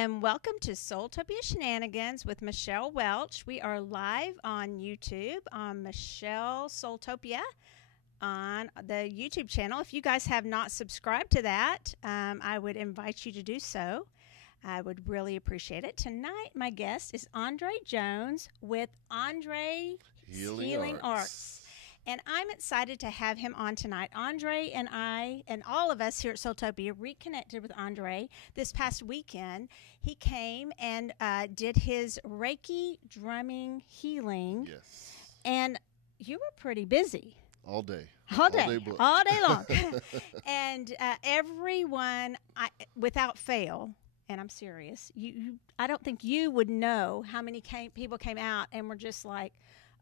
and welcome to SoulTopia Shenanigans with Michelle Welch. We are live on YouTube on Michelle SoulTopia on the YouTube channel. If you guys have not subscribed to that, I would invite you to do so. I would really appreciate it. Tonight, my guest is Andre Jones with Andre Healing Arts. And I'm excited to have him on tonight. Andre and I and all of us here at SoulTopia reconnected with Andre this past weekend. He came and did his Reiki drumming healing. Yes. And you were pretty busy. All day. All day long. And everyone, without fail, and I'm serious, I don't think you would know how many people came out and were just like,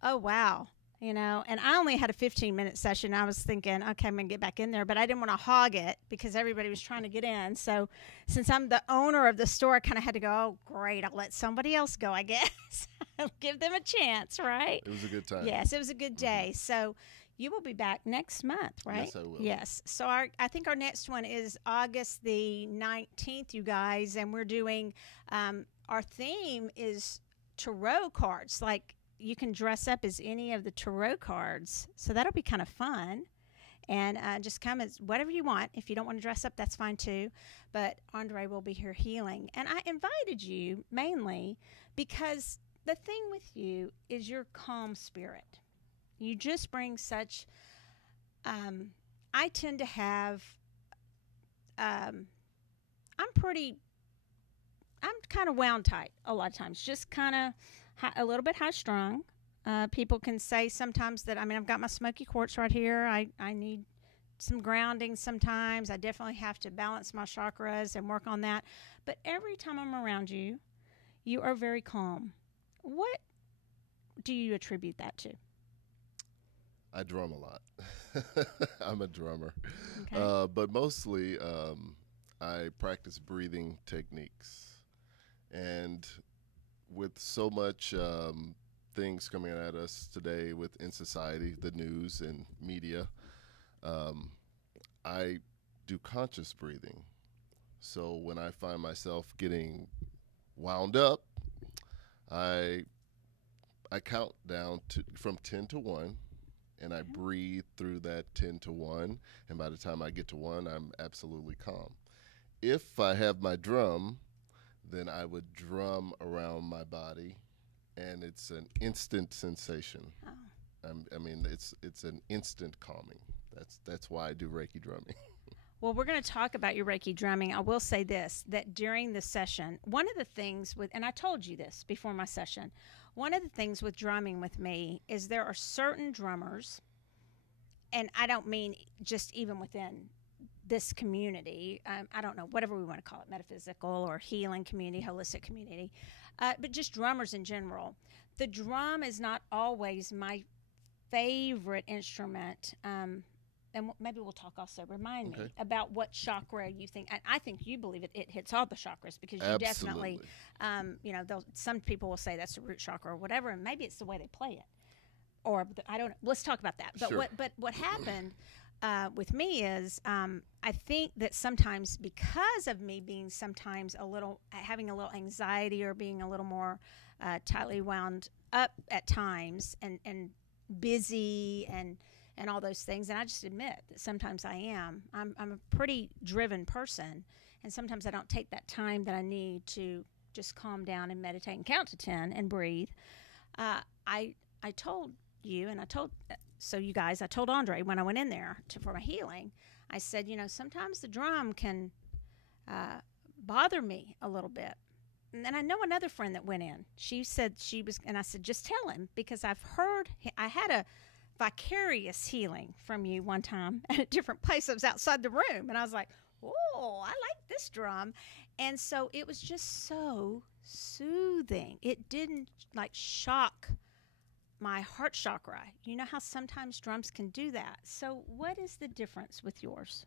oh, wow. You know, and I only had a 15-minute session. I was thinking, okay, I'm going to get back in there, but I didn't want to hog it because everybody was trying to get in. So since I'm the owner of the store, I kind of had to go, oh, great, I'll let somebody else go, I guess. I'll give them a chance, right? It was a good time. Yes, it was a good day. So you will be back next month, right? Yes, I will. Yes. So I think our next one is August the 19th, you guys, and we're doing, our theme is tarot cards, like, you can dress up as any of the tarot cards. So that'll be kind of fun. And just come as whatever you want. If you don't want to dress up, that's fine too. But Andre will be here healing. And I invited you mainly because the thing with you is your calm spirit. You just bring such, I tend to have, I'm kind of wound tight a lot of times. Just kind of a little bit high strung. People can say sometimes that, I've got my smoky quartz right here. I need some grounding sometimes. I definitely have to balance my chakras and work on that. But every time I'm around you, you are very calm. What do you attribute that to? I drum a lot. I'm a drummer. Okay. But mostly I practice breathing techniques. And with so much things coming at us today in society, the news and media, I do conscious breathing. So when I find myself getting wound up, I count down from 10 to 1, and I breathe through that 10 to 1, and by the time I get to 1, I'm absolutely calm. If I have my drum, then I would drum around my body, and it's an instant sensation. Oh. It's an instant calming. That's why I do Reiki drumming. Well, we're going to talk about your Reiki drumming. I will say this, that during the session, one of the things and I told you this before my session, one of the things with drumming with me is there are certain drummers, and I don't mean just even within this community, I don't know, whatever we want to call it, metaphysical or healing community, holistic community, but just drummers in general. The drum is not always my favorite instrument, and maybe we'll talk also. Remind me about what chakra you think. I think you believe it hits all the chakras because you Absolutely. definitely, some people will say that's the root chakra or whatever, and maybe it's the way they play it. Or I don't know. Let's talk about that. But Sure. what happened with me is I think that sometimes because of me being sometimes having a little anxiety or being a little more tightly wound up at times and busy and all those things, and I just admit that sometimes I am. I'm a pretty driven person, and sometimes I don't take that time that I need to just calm down and meditate and count to 10 and breathe. I told you, and I told Andre when I went in there for my healing, I said, sometimes the drum can bother me a little bit. And then I know another friend that went in. She said and I said, just tell him, because I've heard, I had a vicarious healing from you one time at a different place. I was outside the room, and I was like, oh, I like this drum. And so it was just so soothing. It didn't shock my heart chakra. You know how sometimes drums can do that. So what is the difference with yours?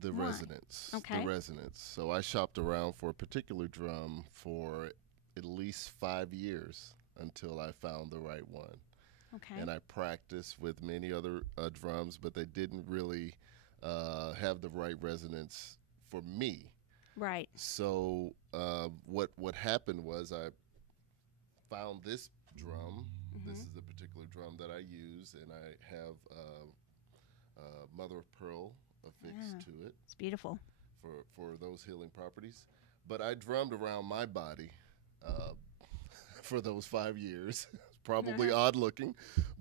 The resonance. Okay. The resonance. So I shopped around for a particular drum for at least 5 years until I found the right one. Okay. And I practiced with many other drums, but they didn't really have the right resonance for me. Right. So what happened was I found this drum. This is the particular drum that I use, and I have mother of pearl affixed to it. It's beautiful. For those healing properties. But I drummed around my body for those 5 years. Probably odd looking,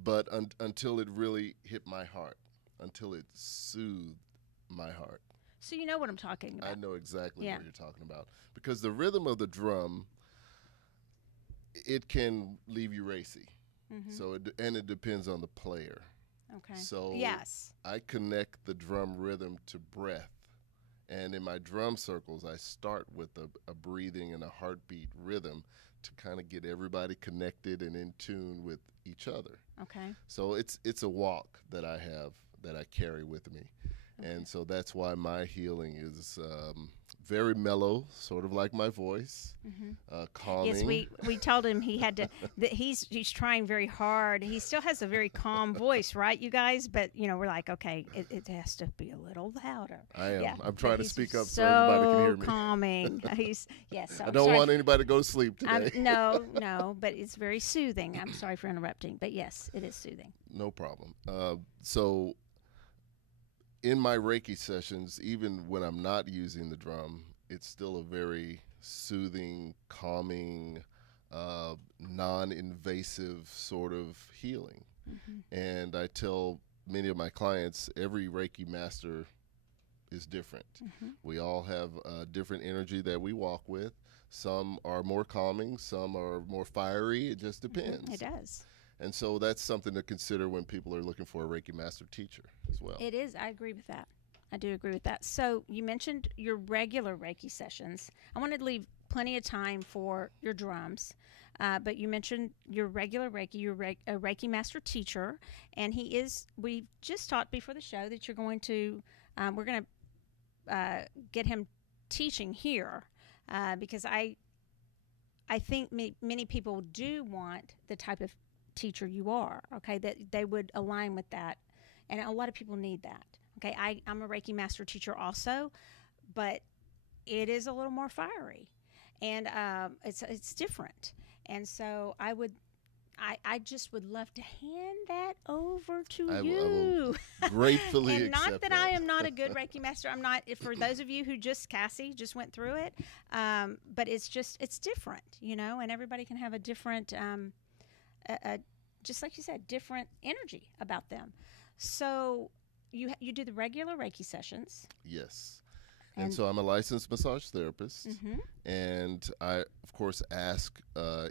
but until it really hit my heart, until it soothed my heart. So you know what I'm talking about. I know exactly what you're talking about, because the rhythm of the drum, it can leave you racy. So it depends on the player. Okay. So yes, I connect the drum rhythm to breath. And in my drum circles, I start with a breathing and a heartbeat rhythm to kind of get everybody connected and in tune with each other. Okay. So it's a walk that I have, that I carry with me. Okay. And so that's why my healing is very mellow, sort of like my voice, calming. Yes, we told him he had to. That he's trying very hard. He still has a very calm voice, right, you guys? But we're like, okay, it has to be a little louder. I am. Yeah, I'm trying to speak up so everybody can hear me. Calming. So I don't want anybody to go to sleep today. No, but it's very soothing. I'm sorry for interrupting, but yes, it is soothing. No problem. So in my Reiki sessions, even when I'm not using the drum, it's still a very soothing, calming, non-invasive sort of healing. And I tell many of my clients, every Reiki master is different. We all have a different energy that we walk with. Some are more calming, some are more fiery. It just depends. It does. And so that's something to consider when people are looking for a Reiki master teacher as well. It is. I agree with that. I do agree with that. So you mentioned your regular Reiki sessions. I wanted to leave plenty of time for your drums, but you mentioned your regular Reiki. You're a Reiki master teacher, and we just talked before the show that you're going to, we're going to get him teaching here because I think many people do want the type of teacher you are, okay, that they would align with that, and a lot of people need that. Okay, I'm a Reiki master teacher also, but it is a little more fiery, and it's different, and so I just would love to hand that over to you. I will gratefully and accept not that I am not a good Reiki master. I'm not. For those of you who Cassie just went through it, but it's different, and everybody can have a different. Just like you said, different energy about them. So you do the regular Reiki sessions. Yes. And so I'm a licensed massage therapist. And I, of course, ask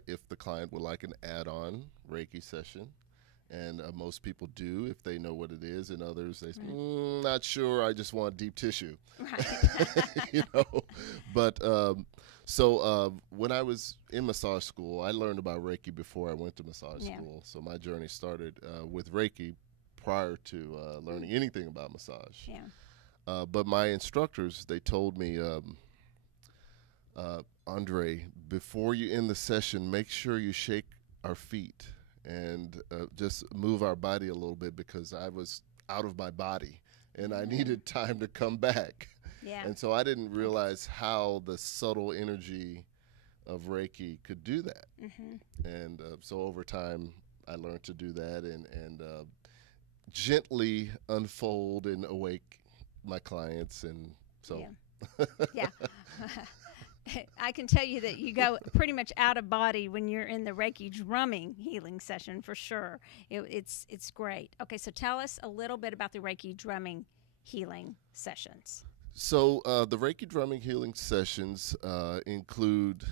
if the client would like an add-on Reiki session. And most people do if they know what it is. And others, they say, not sure, I just want deep tissue. Right. But so when I was in massage school, I learned about Reiki before I went to massage school. So my journey started with Reiki prior to learning anything about massage. Yeah. But my instructors, they told me, Andre, before you end the session, make sure you shake our feet and just move our body a little bit, because I was out of my body and I needed time to come back. Yeah. And so I didn't realize how the subtle energy of Reiki could do that. And so over time, I learned to do that and gently unfold and awake my clients. And so. Yeah. I can tell you that you go pretty much out of body when you're in the Reiki drumming healing session, for sure. It's great. Okay, so tell us a little bit about the Reiki drumming healing sessions. So the Reiki drumming healing sessions include,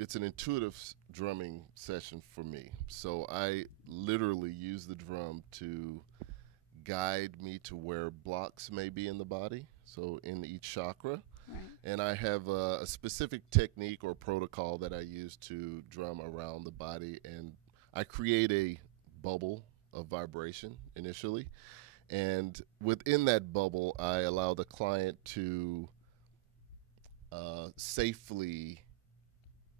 it's an intuitive drumming session for me. So I literally use the drum to guide me to where blocks may be in the body, so in each chakra. Right. And I have a specific technique or protocol that I use to drum around the body, and I create a bubble of vibration initially. And within that bubble, I allow the client to safely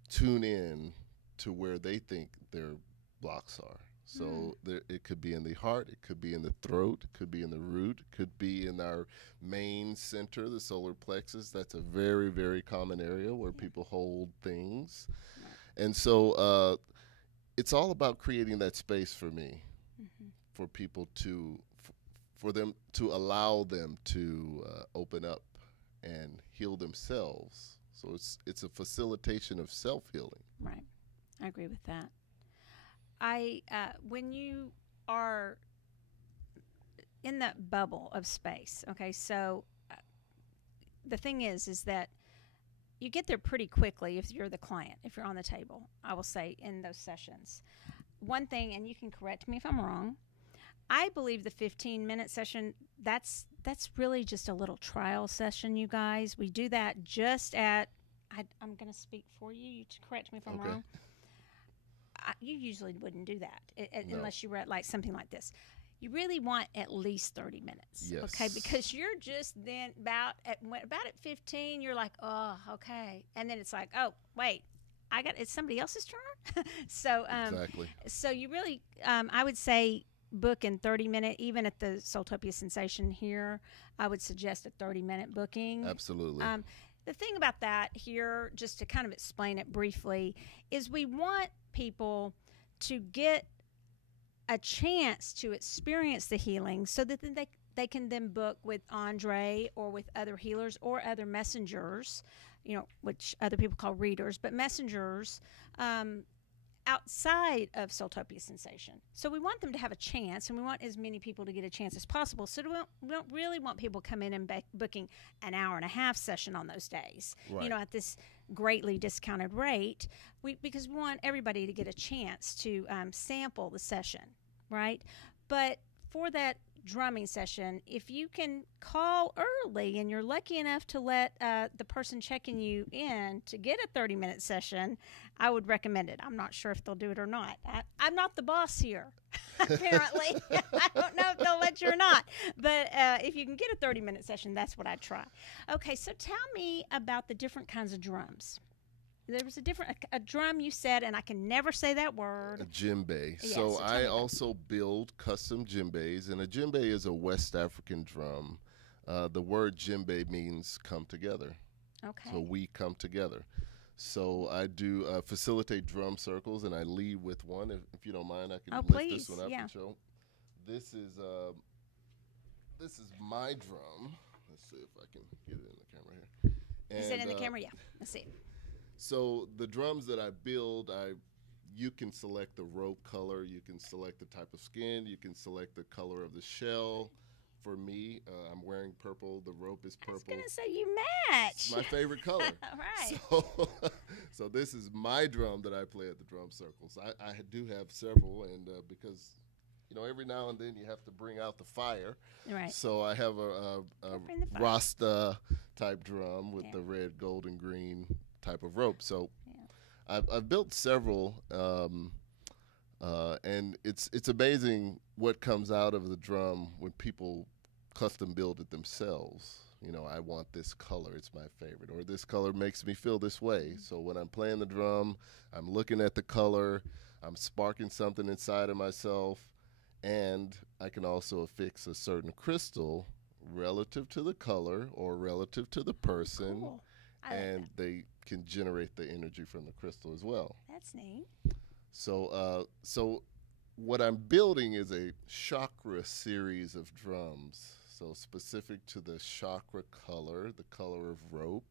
tune in to where they think their blocks are. So it could be in the heart, it could be in the throat, it could be in the root, it could be in our main center, the solar plexus. That's a very, very common area where people hold things. And so it's all about creating that space for me, for people to, for them to allow them to open up and heal themselves. So it's a facilitation of self-healing. Right. I agree with that. When you are in that bubble of space, okay, so the thing is that you get there pretty quickly if you're the client, if you're on the table, I will say, in those sessions. One thing, and you can correct me if I'm wrong, I believe the 15-minute session, that's really just a little trial session, you guys. We do that just at, I'm going to speak for you. You correct me if I'm wrong. You usually wouldn't do that unless you were at like something like this. You really want at least 30 minutes, yes. Okay? Because you're just then about at 15, you're like, oh, okay, and then it's like, oh, wait, it's somebody else's turn. So exactly. So you really, I would say, book in 30-minute. Even at the SoulTopia Sensation here, I would suggest a 30-minute booking. Absolutely. The thing about that here, just to kind of explain it briefly, is we want people to get a chance to experience the healing so that then they can then book with Andre or with other healers or other messengers, which other people call readers, but messengers outside of SoulTopia Sensation. So we want them to have a chance, and we want as many people to get a chance as possible. So we don't really want people to come in and booking an hour-and-a-half session on those days, right. At this greatly discounted rate, because we want everybody to get a chance to sample the session, right? But for that drumming session, if you can call early and you're lucky enough to let the person checking you in to get a 30-minute session, I would recommend it. I'm not sure if they'll do it or not. I'm not the boss here, apparently. I don't know if they'll let you or not. But if you can get a 30-minute session, that's what I'd try. Okay, so tell me about the different kinds of drums. There was a drum you said, and I can never say that word. A djembe. Yeah, so so I also build custom djembes, and a djembe is a West African drum. The word djembe means come together. Okay. So we come together. So I do facilitate drum circles, and I lead with one. If you don't mind, I can lift this one up and show. This is my drum. Let's see if I can get it in the camera here. And, is it in the camera? Yeah. Let's see. So the drums that I build, you can select the rope color, you can select the type of skin, you can select the color of the shell. For me, I'm wearing purple. The rope is purple. I was going to say you match. It's my favorite color. Right. So this is my drum that I play at the drum circles. I do have several, and because every now and then you have to bring out the fire. Right. So I have a Rasta type drum with the red, gold, and green type of rope. So I've built several, and it's amazing what comes out of the drum when people custom build it themselves. I want this color, it's my favorite, or this color makes me feel this way. So when I'm playing the drum, I'm looking at the color, I'm sparking something inside of myself, and I can also affix a certain crystal relative to the color or relative to the person. Cool. And they can generate the energy from the crystal as well. That's neat. So what I'm building is a chakra series of drums. So specific to the chakra color, the color of rope.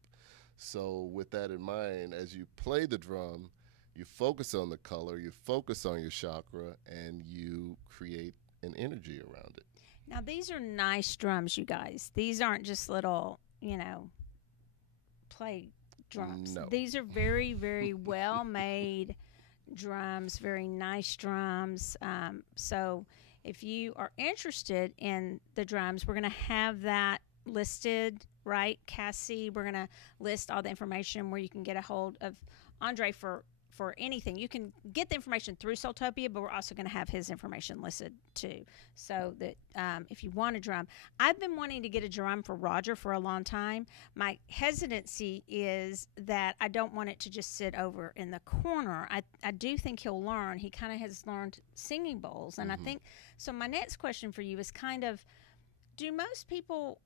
So with that in mind, as you play the drum, you focus on the color, you focus on your chakra, and you create an energy around it. Now, these are nice drums, you guys. These aren't just little, play drums. No. These are very, very well-made drums, very nice drums. So if you are interested in the drums, we're going to have that listed, right, Cassie? We're going to list all the information where you can get a hold of Andre for for anything. You can get the information through SoulTopia, but we're also going to have his information listed too, so that if you want a drum. I've been wanting to get a drum for Roger for a long time. My hesitancy is that I don't want it to just sit over in the corner. I do think he'll learn. He kind of has learned singing bowls, and I think so. My next question for you is kind of, do most people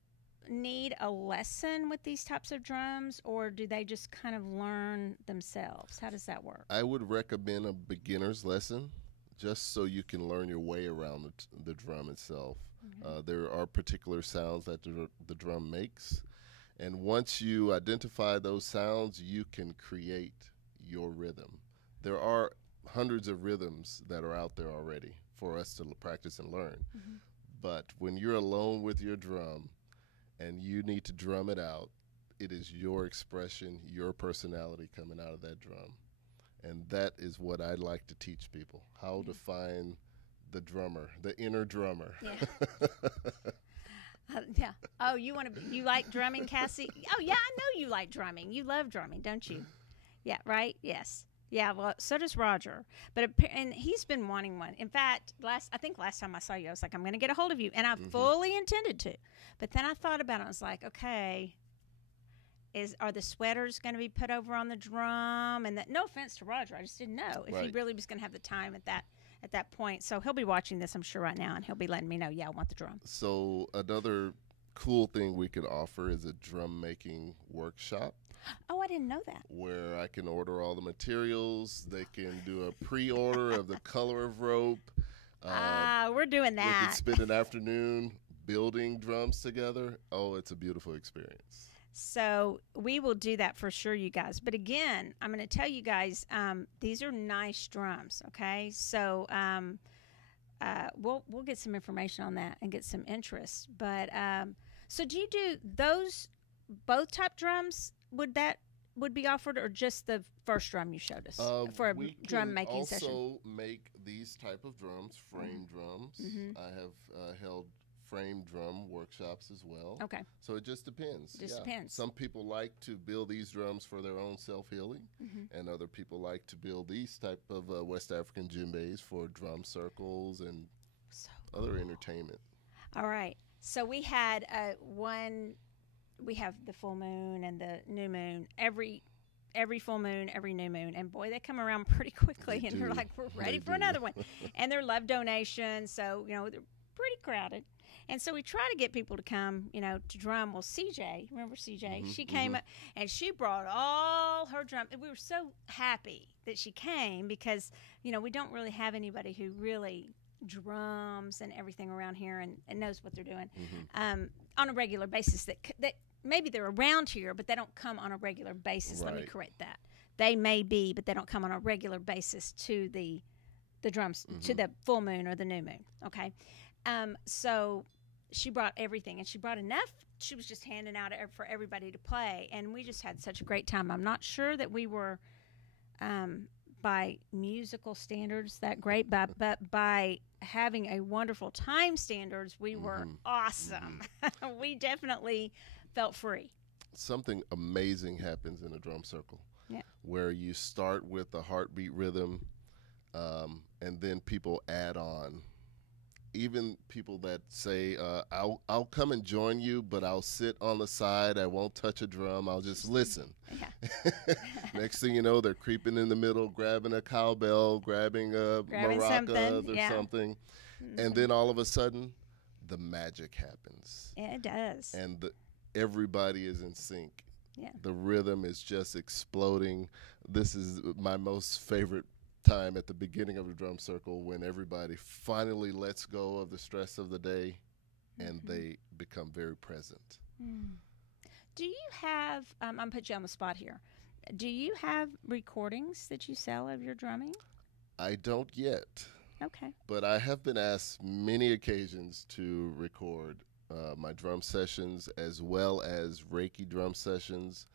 need a lesson with these types of drums, or do they just kind of learn themselves? How does that work? I would recommend a beginner's lesson, just so you can learn your way around the drum itself. There are particular sounds that the drum makes, and once you identify those sounds, you can create your rhythm. There are hundreds of rhythms that are out there already for us to practice and learn. But when you're alone with your drum and you need to drum it out, it is your expression, your personality coming out of that drum. And that is what I like to teach people, how to find the drummer, the inner drummer. Yeah. Yeah. Oh, you like drumming, Cassie? Oh, yeah, I know you like drumming. You love drumming, don't you? Yeah, right? Yes. Yeah, well, so does Roger. And he's been wanting one. In fact, I think last time I saw you, I was like, I'm going to get a hold of you. And I fully intended to. But then I thought about it. I was like, okay, are the sweaters going to be put over on the drum? And no offense to Roger, I just didn't know if he really was going to have the time at that point. So he'll be watching this, I'm sure, right now, and he'll be letting me know, yeah, I want the drum. So another cool thing we could offer is a drum making workshop. Oh, I didn't know that. Where I can order all the materials. They can do a pre-order of the color of rope. We're doing that. We can spend an afternoon building drums together. Oh, it's a beautiful experience. So we will do that for sure, you guys. But again, I'm going to tell you guys, these are nice drums, okay? So we'll get some information on that and get some interest. But so do you do those both type drums? Would be offered, or just the first drum you showed us for a drum making session? We also make these type of drums, frame drums. I have held frame drum workshops as well. Okay. So it just depends. Depends. Some people like to build these drums for their own self-healing, and other people like to build these type of West African djembes for drum circles and other entertainment. All right. So we had we have the full moon and the new moon every full moon, every new moon, and boy, they come around pretty quickly. They're like, we're ready for another one. And they're love donations, so they're pretty crowded. And so we try to get people to come, to drum. Well, CJ, remember CJ? She came up and she brought all her drum. And we were so happy that she came because, we don't really have anybody who really drums and everything around here and knows what they're doing on a regular basis. That maybe they're around here, but they don't come on a regular basis. Right. Let me correct that. They may be, but they don't come on a regular basis to the drums, to the full moon or the new moon. Okay. So she brought everything, and she brought enough. She was just handing out for everybody to play, and we just had such a great time. I'm not sure that we were, by musical standards, that great, but by having a wonderful time standards, we were awesome. We definitely felt free. Something amazing happens in a drum circle. Yeah. Where you start with a heartbeat rhythm, and then people add on. Even people that say, I'll come and join you, but I'll sit on the side. I won't touch a drum. I'll just listen. Yeah. Next thing you know, they're creeping in the middle, grabbing a cowbell, grabbing maracas or something. And then all of a sudden, the magic happens. Yeah, it does. And everybody is in sync. Yeah. The rhythm is just exploding. This is my most favorite time at the beginning of the drum circle, when everybody finally lets go of the stress of the day and they become very present. Do you have, I'm going to put you on the spot here, do you have recordings that you sell of your drumming? I don't yet. Okay. But I have been asked many occasions to record my drum sessions, as well as Reiki drum sessions.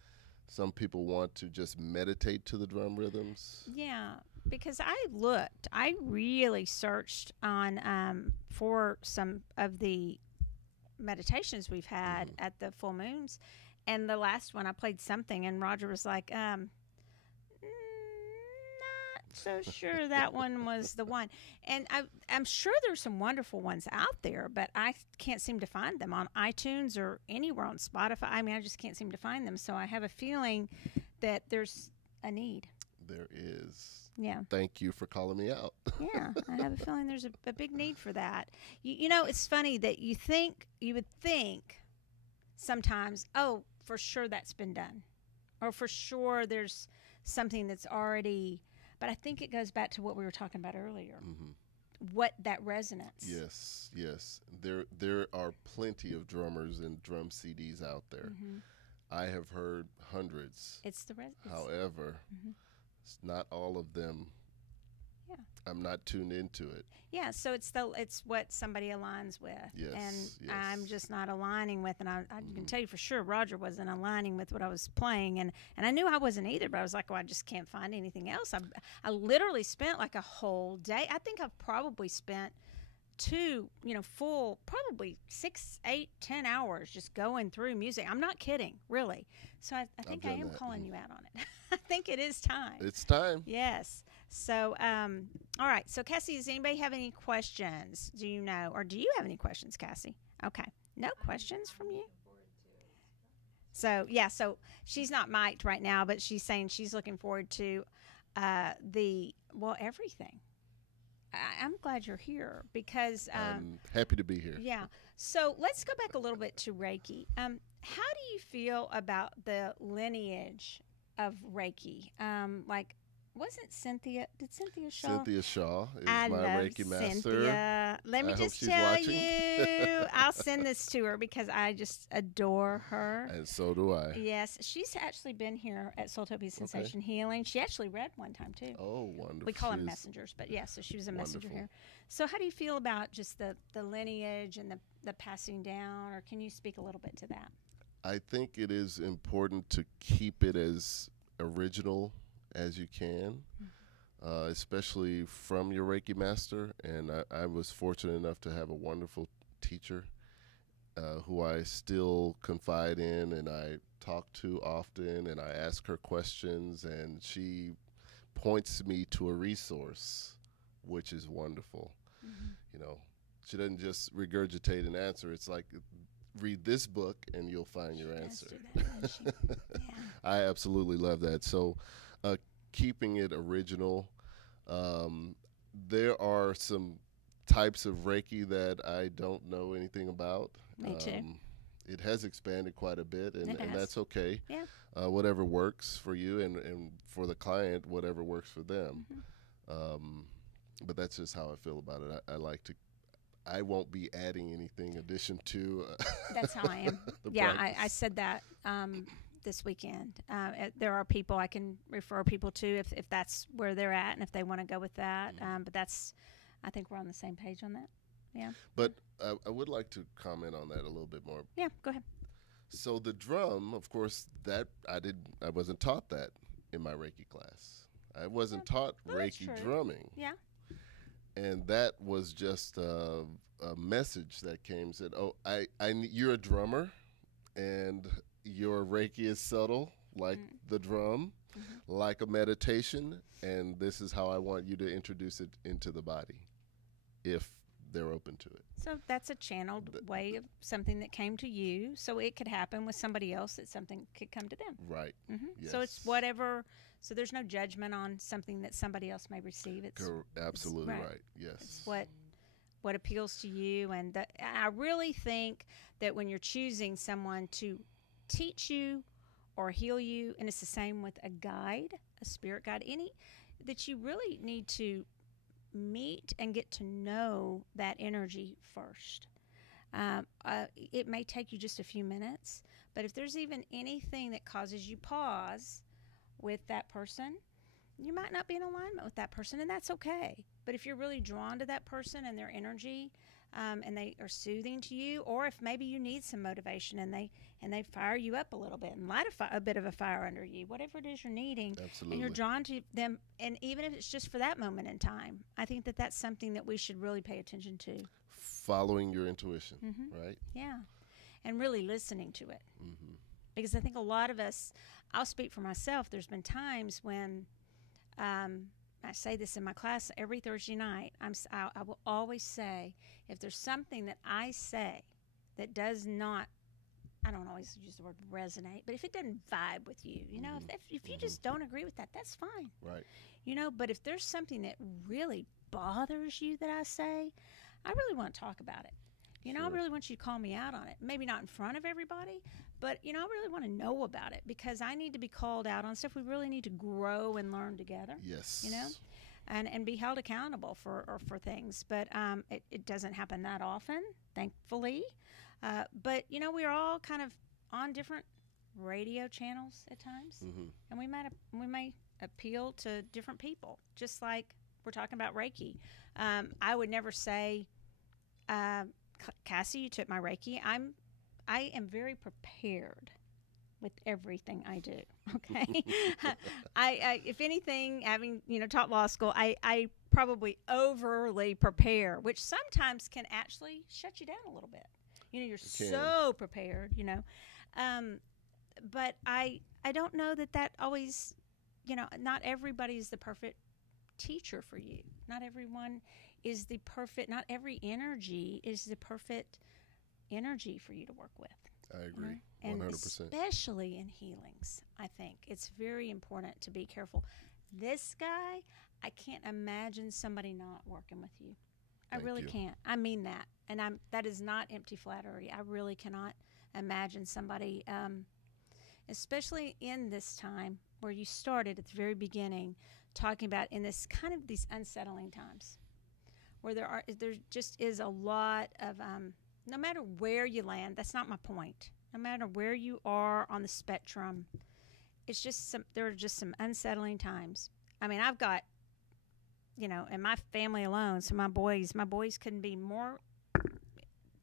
Some people want to just meditate to the drum rhythms. Yeah. Because I really searched on for some of the meditations we've had at the full moons, and the last one I played something, and Roger was like, "No, so sure that one was the one. And I'm sure there's some wonderful ones out there, but I can't seem to find them on iTunes or anywhere on Spotify. I mean, I just can't seem to find them. So I have a feeling that there's a need. There is. Yeah. Thank you for calling me out. Yeah, I have a feeling there's a big need for that. You know, it's funny that you would think sometimes, oh, for sure that's been done, or for sure there's something that's already. But I think it goes back to what we were talking about earlier. What that resonance. Yes, yes. There are plenty of drummers and drum CDs out there. I have heard hundreds. It's the resonance. However, it's not all of them. Yeah. I'm not tuned into it. Yeah, so it's what somebody aligns with. Yes, and yes. I'm just not aligning with, and I can tell you for sure Roger wasn't aligning with what I was playing, and I knew I wasn't either, but I was like, well, I just can't find anything else. I literally spent like a whole day. I think I've probably spent full, probably 6, 8, 10 hours just going through music. I'm not kidding, really. So I think I am calling you out on it. I think it is time. It's time. Yes. So, all right. So, Cassie, does anybody have any questions? Do you know, or do you have any questions, Cassie? Okay. No questions from you? So, yeah. So she's not mic'd right now, but she's saying she's looking forward to everything. I'm glad you're here because I'm happy to be here. Yeah. So let's go back a little bit to Reiki. How do you feel about the lineage of Reiki? Wasn't Cynthia? Did Cynthia Shaw? Cynthia Shaw is I my love Reiki master. Cynthia. Let me just tell you, I'll send this to her because I just adore her. And so do I. Yes, she's actually been here at SoulTopia Sensation Healing. She actually read one time too. Oh, wonderful. We call them messengers, but yeah, so she was a messenger here. So how do you feel about just the lineage and the passing down, or can you speak a little bit to that? I think it is important to keep it as original as you can, especially from your Reiki master. And I was fortunate enough to have a wonderful teacher who I still confide in and I talk to often, and I ask her questions, and she points me to a resource, which is wonderful. You know, she doesn't just regurgitate an answer. It's like, read this book and you'll find your answer. Yeah. I absolutely love that. So keeping it original. There are some types of Reiki that I don't know anything about. Me too. It has expanded quite a bit, and that's okay. Yeah. Whatever works for you and for the client, whatever works for them. But that's just how I feel about it. I won't be adding anything addition to. That's how I am. I said that this weekend. There are people I can refer people to if that's where they're at and if they want to go with that. But I think we're on the same page on that. Yeah. But I would like to comment on that a little bit more. Yeah, go ahead. So the drum, of course, that I wasn't taught that in my Reiki class. I wasn't taught Reiki drumming. Yeah. And that was just a message that came, said, "Oh, you're a drummer, and your Reiki is subtle, like the drum, like a meditation, and this is how I want you to introduce it into the body, if they're open to it." So that's a channeled way of something that came to you. So it could happen with somebody else that something could come to them. Right. Yes. So it's whatever. So there's no judgment on something that somebody else may receive. It's absolutely right. Yes. It's what appeals to you, and I really think that when you're choosing someone to teach you or heal you, and it's the same with a guide, a spirit guide, that you really need to meet and get to know that energy first. It may take you just a few minutes, but if there's even anything that causes you pause with that person, you might not be in alignment with that person, and that's okay. But if you're really drawn to that person and their energy, and they are soothing to you, or if maybe you need some motivation and they fire you up a little bit and light a bit of a fire under you, whatever it is you're needing, absolutely, and you're drawn to them, and even if it's just for that moment in time, I think that that's something that we should really pay attention to. Following your intuition, right? Yeah, and really listening to it. Because I think a lot of us, I'll speak for myself, there's been times when I say this in my class every Thursday night. I will always say, if there's something that I say that does not, I don't always use the word resonate, but if it doesn't vibe with you, you know, if you just don't agree with that, that's fine. Right. You know, but if there's something that really bothers you that I say, I really want to talk about it. You know, Sure. I really want you to call me out on it. Maybe not in front of everybody, but, you know, I really want to know about it because I need to be called out on stuff. We really need to grow and learn together. Yes. You know, and be held accountable for things. But it doesn't happen that often, thankfully. But, you know, we're all kind of on different radio channels at times. And we may appeal to different people, just like we're talking about Reiki. I would never say, Cassie, you took my Reiki. I am very prepared with everything I do. Okay. I if anything, having, you know, taught law school, I probably overly prepare, which sometimes can actually shut you down a little bit. You know, you're so prepared, you know. But I don't know that always, you know, not everybody is the perfect teacher for you. Not everyone is the perfect, not every energy is the perfect energy for you to work with. I agree. And 100%. especially in healings, I think it's very important to be careful. This guy, I can't imagine somebody not working with you. I really can't. I mean that. And that is not empty flattery. I really cannot imagine somebody, especially in this time where you started at the very beginning, talking about in this kind of these unsettling times where there just is a lot of, no matter where you land, that's not my point. No matter where you are on the spectrum, it's just there are just some unsettling times. I mean, I've got, you know, in my family alone, so my boys couldn't be more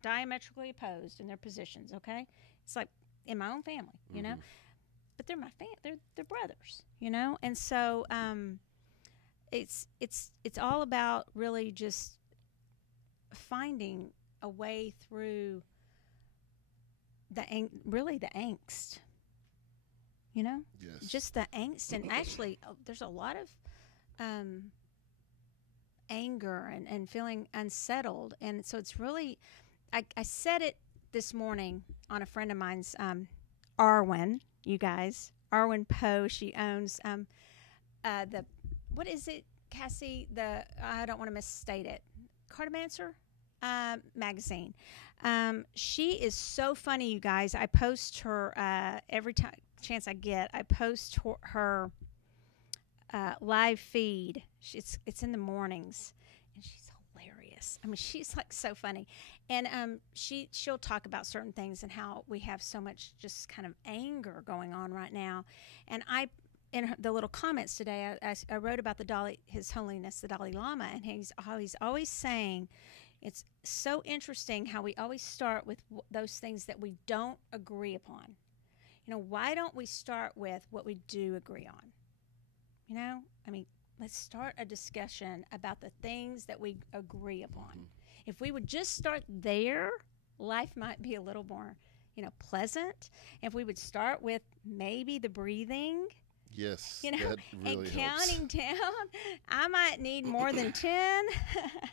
diametrically opposed in their positions, okay? It's like in my own family, you know? But they're my they're brothers, you know? And so it's all about really just finding a way through the angst, you know? Yes. Just the angst. And actually, there's a lot of anger and feeling unsettled. And so it's really, I said it this morning on a friend of mine's, Arwen, you guys. Arwen Poe, she owns what is it, Cassie? I don't want to misstate it. Cartomancer magazine. She is so funny, you guys. I post her every chance I get. I post her live feed. It's in the mornings, and she's hilarious. I mean, she's like so funny, and she'll talk about certain things and how we have so much just kind of anger going on right now. And in the little comments today, I wrote about His Holiness the Dalai Lama, and he's always saying. It's so interesting how we always start with those things that we don't agree upon. You know, why don't we start with what we do agree on? You know, I mean, let's start a discussion about the things that we agree upon. If we would just start there, life might be a little more, you know, pleasant. If we would start with maybe the breathing. Yes, you know, that really and counting down, I might need more than 10.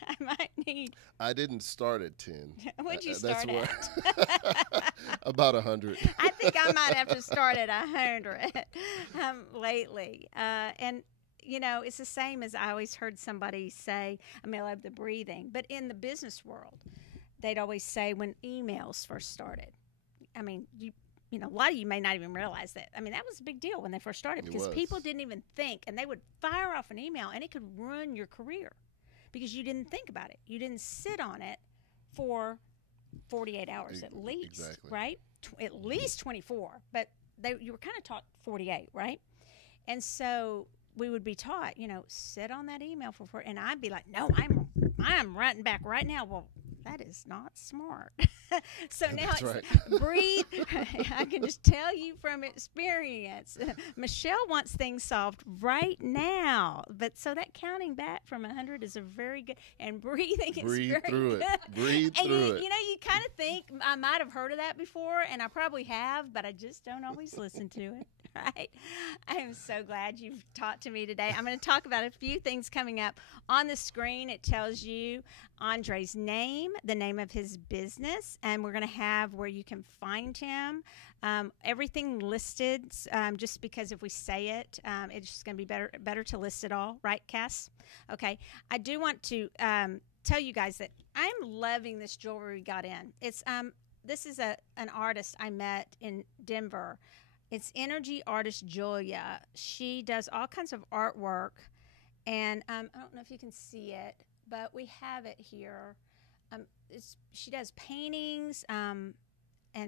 I might need. I didn't start at 10. What'd you start at? About 100. I think I might have to start at 100 lately. And, you know, it's the same as I always heard somebody say, I mean, I love the breathing, but in the business world, they'd always say when emails first started, I mean, you know, a lot of you may not even realize that. I mean, that was a big deal when they first started because people didn't even think, and they would fire off an email, and it could ruin your career because you didn't think about it. You didn't sit on it for 48 hours at least, right? At least 24, but you were kind of taught 48, right? And so we would be taught, you know, sit on that email for 4, and I'd be like, no, I'm writing back right now. Well, that is not smart. So now breathe. I can just tell you from experience. Michelle wants things solved right now. But so that counting back from 100 is a very good, and breathing is very good. Breathe through it. You know, you kind of think I might have heard of that before, and I probably have, but I just don't always listen to it. right? I am so glad you've talked to me today. I'm going to talk about a few things coming up. On the screen, it tells you Andre's name, the name of his business, and we're going to have where you can find him. Everything listed, just because if we say it, it's just going to be better to list it all, right, Cass? Okay. I do want to tell you guys that I'm loving this jewelry we got in. It's this is an artist I met in Denver. It's energy artist Julia. She does all kinds of artwork, and I don't know if you can see it, but we have it here. She does paintings and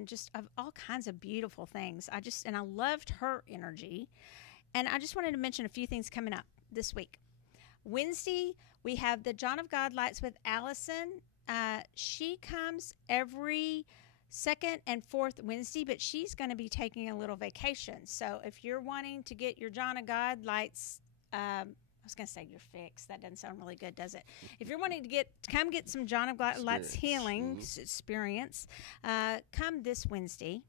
just of all kinds of beautiful things. I loved her energy, and I just wanted to mention a few things coming up this week. Wednesday, we have the John of God Lights with Allison. She comes every second and fourth Wednesday, but she's going to be taking a little vacation. So if you're wanting to get your John of God Lights, I was going to say your fix. That doesn't sound really good, does it? If you're wanting to come get some John of God Lights healing experience, come this Wednesday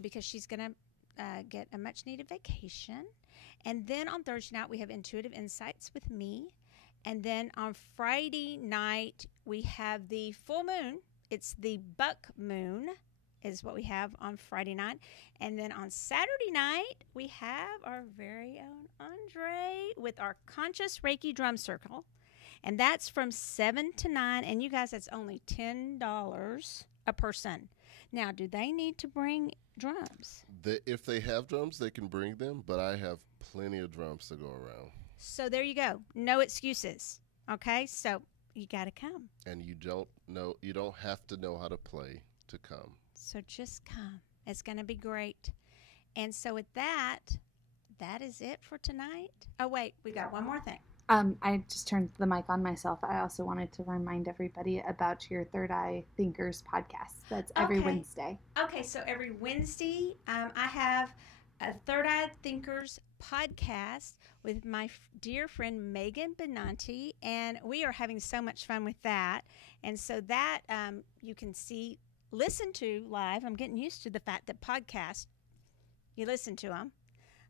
because she's going to get a much-needed vacation. And then on Thursday night, we have Intuitive Insights with me. And then on Friday night, we have the full moon. It's the buck moon is what we have on Friday night. And then on Saturday night, we have our very own Andre with our Conscious Reiki Drum Circle. And that's from 7 to 9. And you guys, that's only $10 a person. Now, do they need to bring drums? If they have drums, they can bring them, but I have plenty of drums to go around. So there you go. No excuses. Okay? So you got to come. And you don't have to know how to play to come. So just come. It's going to be great. And so with that is it for tonight. Oh, wait. We got one more thing. I just turned the mic on myself. I also wanted to remind everybody about your Third Eye Thinkers podcast. That's every Wednesday. Okay, so every Wednesday, I have a Third Eye Thinkers podcast with my dear friend Megan Benanti, and we are having so much fun with that. And so that you can listen to live. I'm getting used to the fact that podcasts, you listen to them.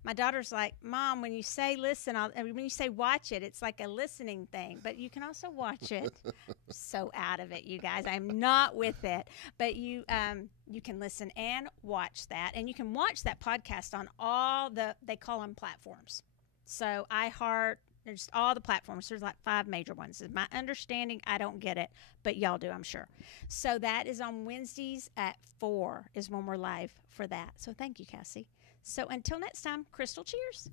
My daughter's like, Mom, when you say listen, when you say watch it, it's like a listening thing, but you can also watch it. So out of it, you guys. I'm not with it, but you can listen and watch that, and you can watch that podcast on all they call them platforms. So iHeart, there's all the platforms. There's like 5 major ones. Is my understanding. I don't get it, but y'all do, I'm sure. So that is on Wednesdays at 4 is when we're live for that. So thank you, Cassie. So until next time, Crystal, cheers.